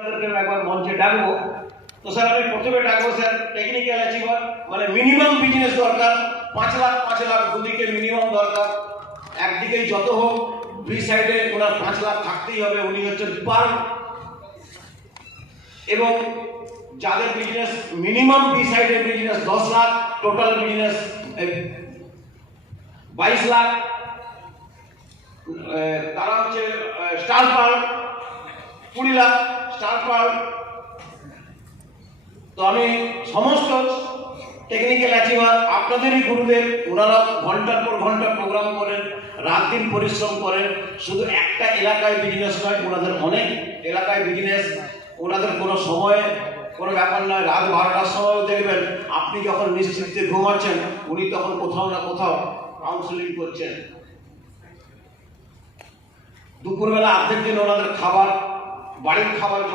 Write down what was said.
একবার মঞ্চে ডাকবো। তো স্যার আমি প্রথমে ডাকবো স্যার টেকনিক্যাল অ্যাচিভার, মানে মিনিমাম বিজনেস দরকার 5 লাখ দুদিকে মিনিমাম দরকার। একদিকেই যত হোক বি সাইডে ওনার 5 লাখ থাকতেই হবে, উনি হচ্ছেন পার। এবং যাদের বিজনেস মিনিমাম বি সাইডের business 10 lakh, total business 22 lakh, তারা হচ্ছে স্টার পার 20 লাখ স্টার পার। তো আমি সমস্ত টেকনিক্যাল অ্যাচিভার আপনাদেরই গুরুদেব, ওনারা ঘন্টার পর ঘন্টা প্রোগ্রাম করেন, রাত দিন পরিশ্রম করেন। শুধু একটা এলাকায় বিজনেস নয়, ওনাদের অনেক এলাকায় বিজনেস। ওনাদের কোনো সময় কোনো ব্যাপার নয়, রাত 12টার সময়ও দেখবেন আপনি যখন নিশ্চিন্তে ঘুমাচ্ছেন উনি তখন কোথাও না কোথাও কাউন্সিলিং করছেন। দুপুরবেলা অর্ধেক দিন ওনাদের খাবার বাড়ির খাবার জোটে।